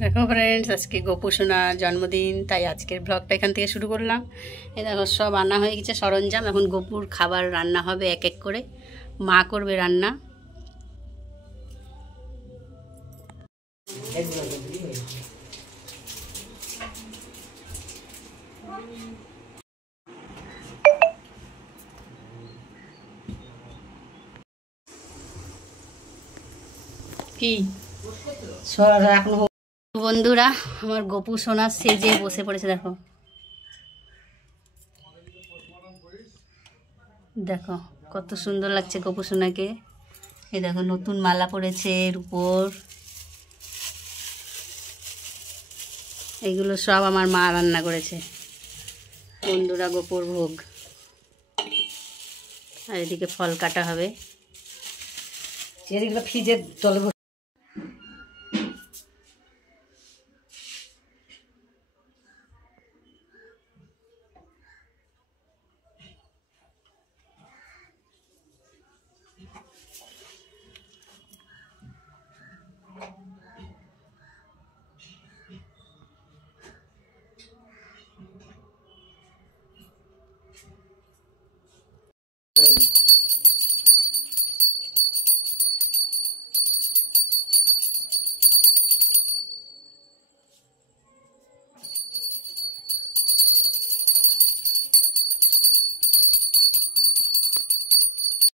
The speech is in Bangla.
দেখো ফ্রেন্ডস, আজকে গোপু সোনার জন্মদিন, তাই আজকের ব্লগটা এখান থেকে শুরু করলাম। এই দেখো সব আনা হয়ে গেছে সরঞ্জাম, এখন গোপুর খাবার রান্না হবে এক এক করে। মা করবে রান্না। কি এখন বন্ধুরা, আমার গোপু সোনা সেজে বসে পড়েছে। দেখো দেখো কত সুন্দর লাগছে গোপু সোনাকে। এই দেখো নতুন মালা পরেছে এর উপর। এগুলো সব আমার মা রান্না করেছে বন্ধুরা, গোপুর ভোগ। আর এদিকে ফল কাটা হবে। এদিকে ফ্রিজের তলে